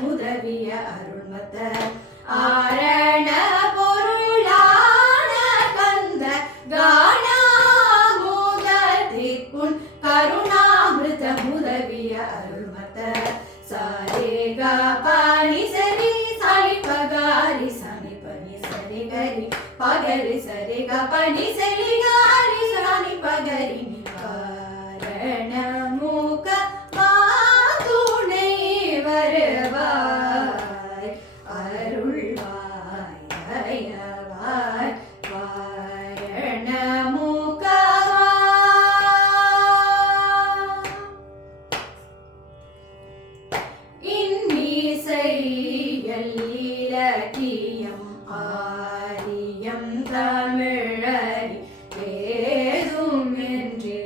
முதவிய அருள்மத்த ஆரண பொருளான கந்த காணாமுதத்திற்குன் கருணாமிருத முதவிய அருள்மத்த சாரேக பாணி சரி சாலி பகாரி சனி பனி சரி கரி பகரி சரி க பனி சரி காரி சனி பகரி காரண மூக வருவாய் அருள்வாய் அயவாய் வாரண மூகவா இன்னிசையல் இலக்கியம் ஆரியம் தமிழறி ஏதுமின்றி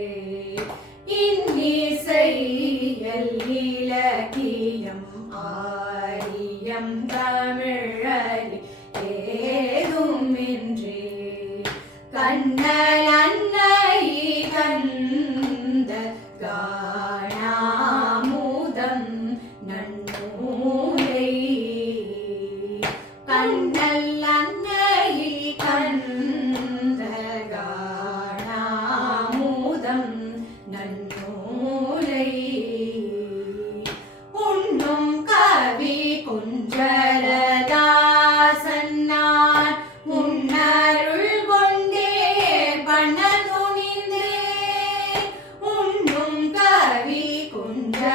இன்னிசையல் இலக்கியம் ஆரியம் தமிழறி ஏதுமின்றி கண்ணல் அன்னை கந்த காணாமுதம் நன்னூலை கண்ணல் அன்னை கந்த காணாமுதம் நன்னூலை உண்ணும் கவி குஞ்சரதாசன் நான் உன்னருள் கொண்டே பண்ண துணிந்தேன் உண்ணும் கவி குஞ்சரதாசன்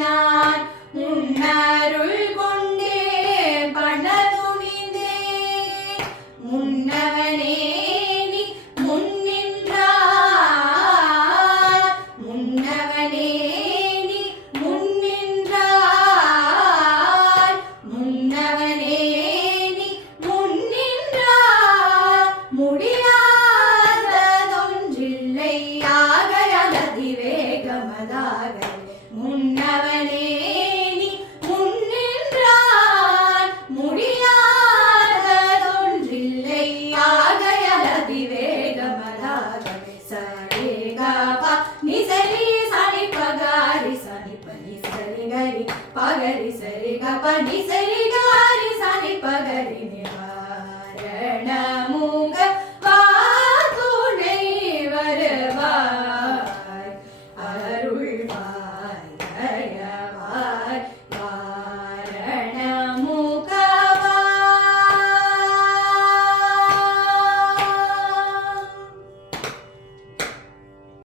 நான் உன்னருள் கொண்டே பண்ண துணிந்தேன் முன்னவனே நீ முன்னின்றாய் முன்னவனே நீ முன்னின்றாய் முன்னவனே நீ முன்னின்றாய் முடியாததொன்றில்லை ஆகலதி வேகமதாக முன்னவனே நீ முன்னின்றாய் முடியாததொன்றில்லை ஆகலதி வேகமதாக சரேகபா நிசரி சனி பகாரி சனி பனி சரி கரி பகரி சரி க பனி சரி காரி சனி பகரி நிவாரண